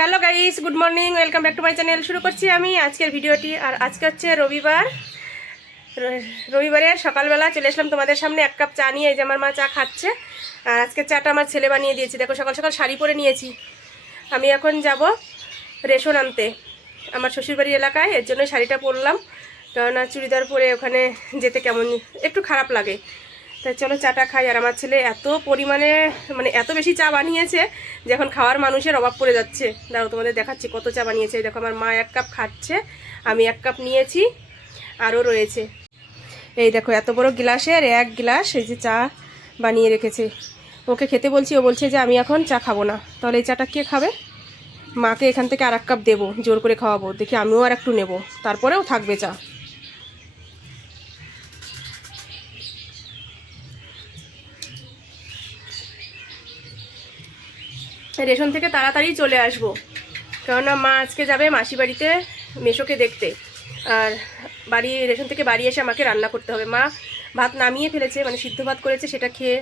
Hello guys, good morning, welcome back to my channel. শুরু করছি আমি আজকের ভিডিওটি। আর আজকে হচ্ছে রবিবার। রবিবারে সকালবেলা চলে আসলাম তোমাদের সামনে, এক কাপ চা নিয়ে, এই যে আমার মা চা খাচ্ছে। আর আজকে চাটা আমার ছেলে বানিয়ে দিয়েছে। দেখো, সকাল সকাল শাড়ি পরে নিয়েছি। আমি এখন যাব রেশন আনতে। আমার শ্বশুরবাড়ি এলাকায়, এর জন্য শাড়িটা পরলাম। কেননা চুড়িদার পরে ওখানে যেতে কেমন, একটু খারাপ লাগে। তাই চলো চাটা খাই। আর আমার ছেলে এত পরিমাণে মানে এত বেশি চা বানিয়েছে যে এখন খাওয়ার মানুষের অভাব পড়ে যাচ্ছে। দাঁড়াও, তোমাদের দেখাচ্ছি কত চা বানিয়েছে। দেখো, আমার মা এক কাপ খাচ্ছে, আমি এক কাপ নিয়েছি, আরও রয়েছে। এই দেখো, এত বড় গ্লাসের এক গ্লাস এই যে চা বানিয়ে রেখেছে। ওকে খেতে বলছি, ও বলছে যে আমি এখন চা খাব না। তাহলে এই চাটা কে খাবে? মাকে এখান থেকে আর এক কাপ দেবো, জোর করে খাওয়াবো। দেখি আমিও আর একটু নেব। তারপরেও থাকবে চা। রেশন থেকে তাড়াতাড়ি চলে আসব। কেননা মা আজকে যাবে মাসি বাড়িতে মেশোকে দেখতে। আর বাড়ি, রেশন থেকে বাড়ি এসে আমাকে রান্না করতে হবে। মা ভাত নামিয়ে ফেলেছে মানে সিদ্ধ ভাত করেছে, সেটা খেয়ে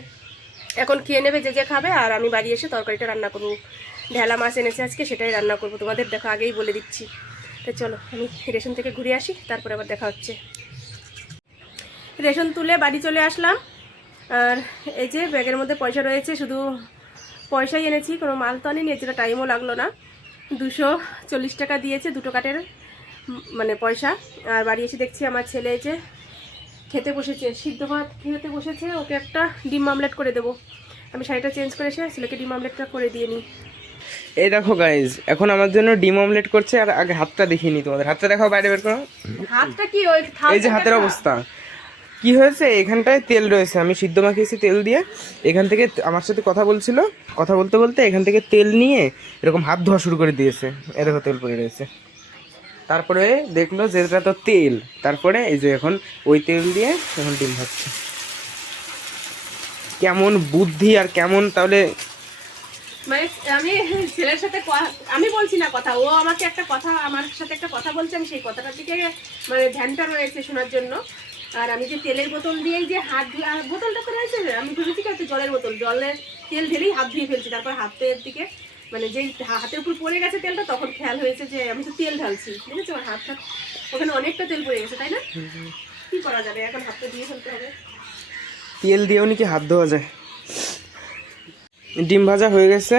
এখন খেয়ে নেবে, যে যে খাবে, আর আমি বাড়ি এসে তরকারিটা রান্না করব। ঢেলা মাছ এনেছে আজকে, সেটাই রান্না করব। তোমাদের দেখো আগেই বলে দিচ্ছি। তো চলো, আমি রেশন থেকে ঘুরে আসি, তারপরে আবার দেখা হচ্ছে। রেশন তুলে বাড়ি চলে আসলাম। আর এই যে ব্যাগের মধ্যে পয়সা রয়েছে, শুধু পয়সাই এনেছি কোনো মাল তো আনিনি জন্য টাইমও লাগল না। দুশো চল্লিশ টাকা দিয়েছে দুটো কাটের মানে পয়সা। আর বাড়ি এসে দেখছি আমার ছেলে যে খেতে বসেছে সিদ্ধ ভাত খেতে বসেছে ওকে একটা ডিম আমলেট করে দেবো। আমি শাড়িটা চেঞ্জ করে এসে ছেলেকে ডিম আমলেটটা করে দিয়ে নিই। এই দেখো গাইজ এখন আমার জন্য ডিম অমলেট করছে আর আগে হাতটা দেখিনি তোমাদের। হাতটা দেখাও বাইরে বের করো। হাতটা কি ওই এই যে হাতের অবস্থা। কি হয়েছে? এখানটায় তেল রয়েছে। আমি সিদ্ধ মাখিয়েছি তেল দিয়ে। এখান থেকে আমার সাথে কথা বলছিল। কথা বলতে বলতে এখান থেকে তেল নিয়ে এরকম হাত ধোয়া শুরু করে দিয়েছে। এ দেখো, তেল পড়ে রয়েছে। তারপরে দেখল যে এটা তো তেল। তারপরে এই যে এখন ওই তেল দিয়ে এখন ডিম ভাজছে কেমন বুদ্ধি আর কেমন তাহলে মানে আমি ছেলের সাথে আমি বলছি না কথা। ও আমাকে একটা কথা, আমার সাথে একটা কথা বলছে। আমি সেই কথাটার দিকে মানে ধ্যানটা রয়েছে শোনার জন্য। আর আমি যে তেলের বোতল দিয়েই যে হাত বোতলটা তো রয়েছে আমি ভেবেছি কি হয়তো জলের বোতল জলের তেল ঢেলেই হাত ধুয়ে ফেলছি তারপর হাতের দিকে মানে যেই হাতের উপর পড়ে গেছে তেলটা তখন খেয়াল হয়েছে যে আমি তো তেল ঢালছি বুঝেছ? আমার হাতটা ওখানে অনেকটা তেল পড়ে গেছে তাই না? কি করা যাবে? এখন হাতটা দিয়ে ফেলতে হবে। তেল দিয়েও নাকি হাত ধোয়া যায়? ডিম ভাজা হয়ে গেছে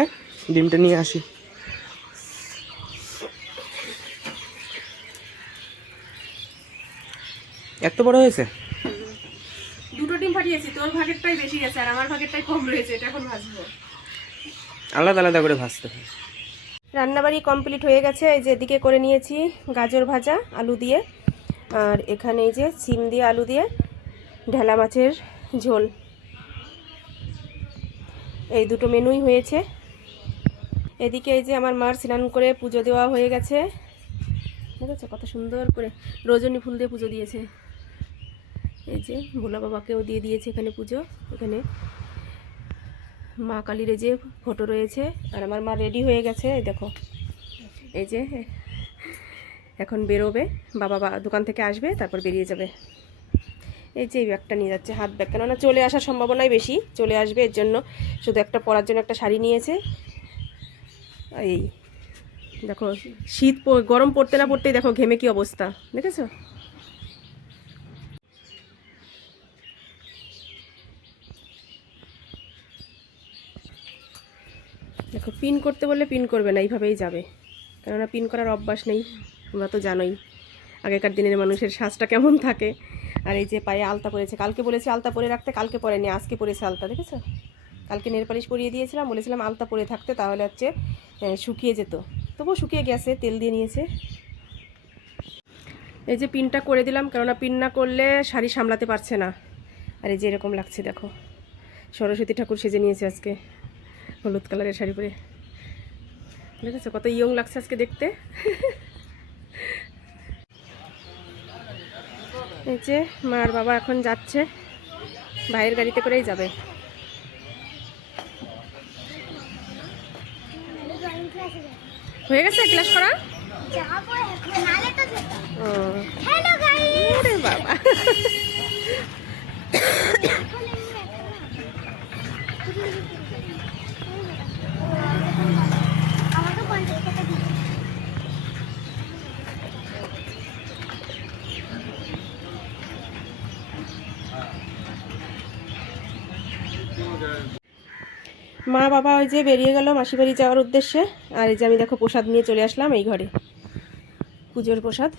ডিমটা নিয়ে আসি। এত বড় হয়েছে? দুটো ডিম ফাটিয়েছি তোর ভাগেরটাই বেশি গেছে আর আমার ভাগেরটাই কম রয়েছে এটা এখন ভাজবো। আলাদা আলাদা করে ভাজতে হয়। রান্নাবাড়ি কমপ্লিট হয়ে গেছে এই যে এদিকে করে নিয়েছি গাজর ভাজা আলু দিয়ে। আর এখানে এই যে সিম দিয়ে আলু দিয়ে ঢেলা মাছের ঝোল। এই দুটো মেনুই হয়েছে। এদিকে এই যে আমার মার স্নান করে পুজো দেওয়া হয়ে গেছে। দেখেছ কত সুন্দর করে রজনী ফুল দিয়ে পুজো দিয়েছে। এই যে ভোলা বাবাকেও দিয়ে দিয়েছে এখানে পুজো। এখানে মা কালীর যে ফটো রয়েছে, আর আমার মা রেডি হয়ে গেছে দেখো। এই যে এখন বেরোবে, বাবা দোকান থেকে আসবে, তারপর বেরিয়ে যাবে। এই যে এই ব্যাগটা নিয়ে যাচ্ছে, হাত ব্যাগ। কেননা চলে আসার সম্ভাবনাই বেশি, চলে আসবে এর জন্য। শুধু একটা পরার জন্য একটা শাড়ি নিয়েছে। এই দেখো, শীত গরম পড়তে না পড়তেই দেখো ঘেমে কি অবস্থা, দেখেছ? দেখো পিন করতে বললে পিন করবে না, এইভাবেই যাবে। কেননা পিন করার অভ্যাস নেই, তোমরা তো জানোই। আগেকার দিনের মানুষের শ্বাসটা কেমন থাকে। আর এই যে পায়ে আলতা পরেছে, কালকে বলেছি আলতা পরে রাখতে, কালকে পরে পরেনি, আজকে পরেছে আলতা, দেখেছ? কালকে নেল পালিশ পরিয়ে দিয়েছিলাম, বলেছিলাম আলতা পরে থাকতে, তাহলে হচ্ছে শুকিয়ে যেত। তবুও শুকিয়ে গেছে, তেল দিয়ে নিয়েছে। এই যে পিনটা করে দিলাম, কেননা পিন না করলে শাড়ি সামলাতে পারছে না। আর এই যে এরকম লাগছে, দেখো। সরস্বতী ঠাকুর সেজে নিয়েছে আজকে। হলুদ কালারের শাড়ি পরে। দেখেছ কত ইয়ং লাগছে আজকে দেখতে। এই যে মা আর বাবা এখন যাচ্ছে, ভাইয়ের গাড়িতে করেই যাবে। হয়ে গেছে ক্লাস করা ও ওরে বাবা আমাকে পঞ্চাশ টাকা মা বাবা ওই যে বেরিয়ে গেল মাসি বাড়ি যাওয়ার উদ্দেশ্যে। আর এই যে আমি দেখো প্রসাদ নিয়ে চলে আসলাম এই ঘরে। পুজোর প্রসাদ।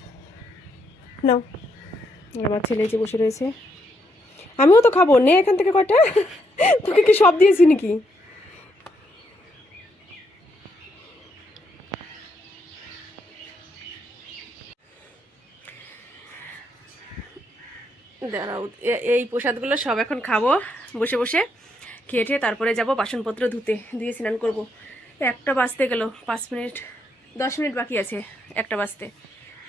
নাও। আমার ছেলে যে বসে রয়েছে। আমিও তো খাব। নে এখান থেকে কয়টা? তোকে কি সব দিয়েছি নাকি? দাঁড়াও। এই প্রসাদগুলো সব এখন খাব বসে বসে। খেয়ে তারপরে যাব বাসনপত্র ধুতে, ধুয়ে স্নান করব। একটা বাজতে গেল, পাঁচ মিনিট, দশ মিনিট বাকি আছে একটা বাজতে।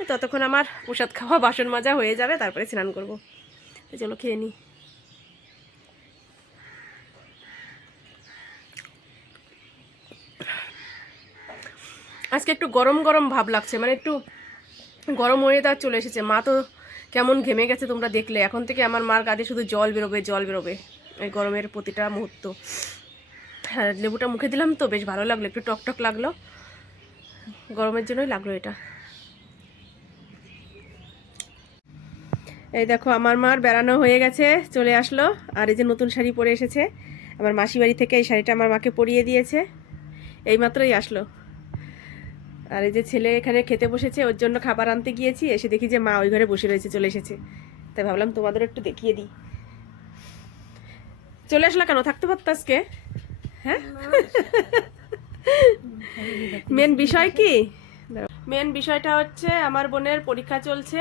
ততক্ষণ আমার প্রসাদ খাওয়া, বাসন মাজা হয়ে যাবে, তারপরে স্নান করব। চলো খেয়ে নিই আজকে একটু গরম গরম ভাব লাগছে মানে একটু গরম ওয়েদার চলে এসেছে। মা তো কেমন ঘেমে গেছে তোমরা দেখলে, এখন থেকে আমার মার গায়ে শুধু জল বেরোবে জল বেরোবে। এই গরমের প্রতিটা মুহূর্ত। হ্যাঁ লেবুটা মুখে দিলাম তো, বেশ ভালো লাগল, একটু টক টক লাগল। গরমের জন্যই লাগল এটা। এই দেখো, আমার মার বেড়ানো হয়ে গেছে, চলে আসলো, আর এই যে নতুন শাড়ি পরে এসেছে। আমার মাসি বাড়ি থেকে এই শাড়িটা আমার মাকে পরিয়ে দিয়েছে, এইমাত্রই আসলো। আর এই যে ছেলে এখানে খেতে বসেছে, ওর জন্য খাবার আনতে গিয়েছি, এসে দেখি যে মা ওই ঘরে বসে রয়েছে, চলে এসেছে। তাই ভাবলাম তোমাদের একটু দেখিয়ে দিই। চলে আসলা কেন? থাকতে পারতো আজকে? হ্যাঁ? মেন বিষয় কি? মেন বিষয়টা হচ্ছে আমার বোনের পরীক্ষা চলছে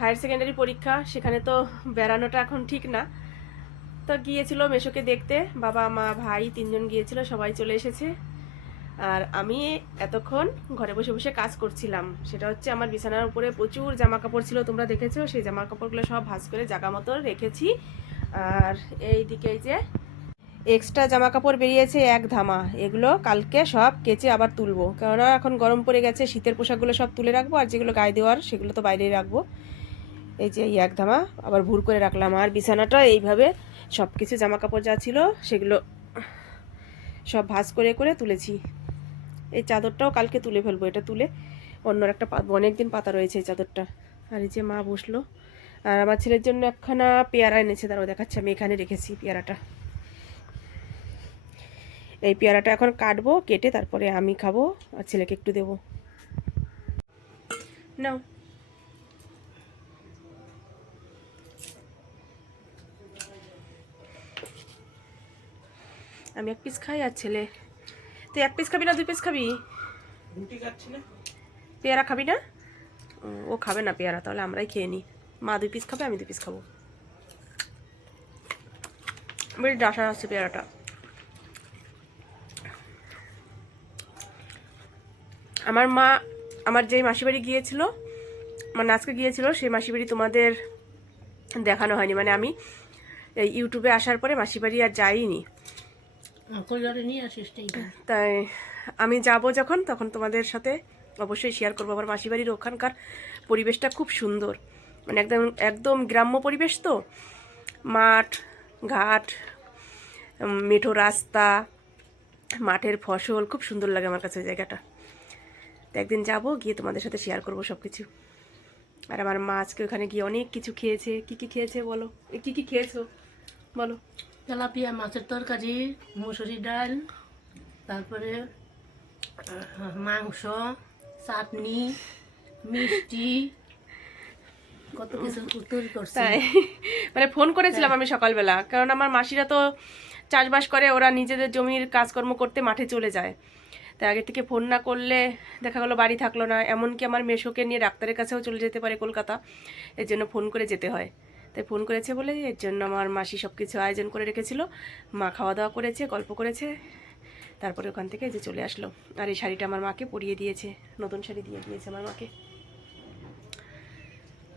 হায়ার সেকেন্ডারি পরীক্ষা, সেখানে তো বেড়ানোটা এখন ঠিক না। তো গিয়েছিল মেশোকে দেখতে, বাবা, মা, ভাই তিনজন গিয়েছিল, সবাই চলে এসেছে। আর আমি এতক্ষণ ঘরে বসে বসে কাজ করছিলাম। সেটা হচ্ছে আমার বিছানার উপরে প্রচুর জামা কাপড় ছিল, তোমরা দেখেছ, সেই জামা কাপড়গুলো সব ভাঁজ করে জায়গা মতো রেখেছি। আর এই দিকে যে এক্সট্রা জামা কাপড় বেরিয়েছে এক ধামা। এগুলো কালকে সব কেচে আবার তুলবো। কেননা এখন গরম পড়ে গেছে, শীতের পোশাকগুলো সব তুলে রাখব আর যেগুলো গায়ে দেওয়ার সেগুলো তো বাইরেই রাখব। এই যে এক ধামা, আবার ভুর করে রাখলাম। আর বিছানাটা এইভাবে সব কিছু জামা কাপড় যা ছিল সেগুলো সব ভাঁজ করে করে তুলেছি। এই চাদরটাও কালকে তুলে ফেলব, এটা তুলে। অন্য একটা অনেক দিন পাতা রয়েছে এই চাদরটা। আর এই যে মা বসল। আর আমার ছেলের জন্য একখানা পেয়ারা এনেছে তারও দেখাচ্ছে আমি এখানে রেখেছি পেয়ারাটা। এই পেয়ারাটা এখন কাটবো কেটে তারপরে আমি খাব আর ছেলেকে একটু দেবো। নাও। আমি এক পিস খাই আর ছেলে। তুই এক পিস খাবি না দুই পিস খাবি? পেয়ারা খাবি না? ও, ও খাবে না পেয়ারা তাহলে আমরাই খেয়ে নিই। মা দুই পিস খাবে আমি দুই পিস খাব। বেশ ডাসা আছে পেয়ারাটা। আমার মা আমার যেই মাসি বাড়ি গিয়েছিল মানে আজকে গিয়েছিল সেই মাসি বাড়ি তোমাদের দেখানো হয়নি। মানে আমি এই ইউটিউবে আসার পরে মাসি বাড়ি আর যাইনি। তাই আমি যাব যখন তখন তোমাদের সাথে অবশ্যই শেয়ার করব। আমার মাসি বাড়ির ওখানকার পরিবেশটা খুব সুন্দর। মানে একদম একদম গ্রাম্য পরিবেশ তো। মাঠ, ঘাট মেঠো রাস্তা, মাঠের ফসল, খুব সুন্দর লাগে আমার কাছে ওই জায়গাটা। তো একদিন যাব, গিয়ে তোমাদের সাথে শেয়ার করব সব কিছু আর আমার মা আজকে ওখানে গিয়ে অনেক কিছু খেয়েছে। কি কি খেয়েছে বলো? কি কি খেয়েছো? বলো। তেলাপিয়া, মাছের তরকারি, মুসুরি ডাল, তারপরে মাংস, চাটনি, মিষ্টি মানে ফোন করেছিলাম আমি সকালবেলা, কারণ আমার মাসিরা তো চাষবাস করে, ওরা নিজেদের জমির কাজকর্ম করতে মাঠে চলে যায়। তাই আগে থেকে ফোন না করলে দেখা গেলো বাড়ি থাকল না, এমনকি আমার মেশোকে নিয়ে ডাক্তারের কাছেও চলে যেতে পারে কলকাতা, এর জন্য ফোন করে যেতে হয়। তাই ফোন করেছে বলে, এর জন্য আমার মাসি সব কিছু আয়োজন করে রেখেছিল। মা খাওয়া দাওয়া করেছে, গল্প করেছে, তারপরে ওখান থেকে যে চলে আসলো। আর এই শাড়িটা আমার মাকে পরিয়ে দিয়েছে, নতুন শাড়ি দিয়ে দিয়েছে আমার মাকে।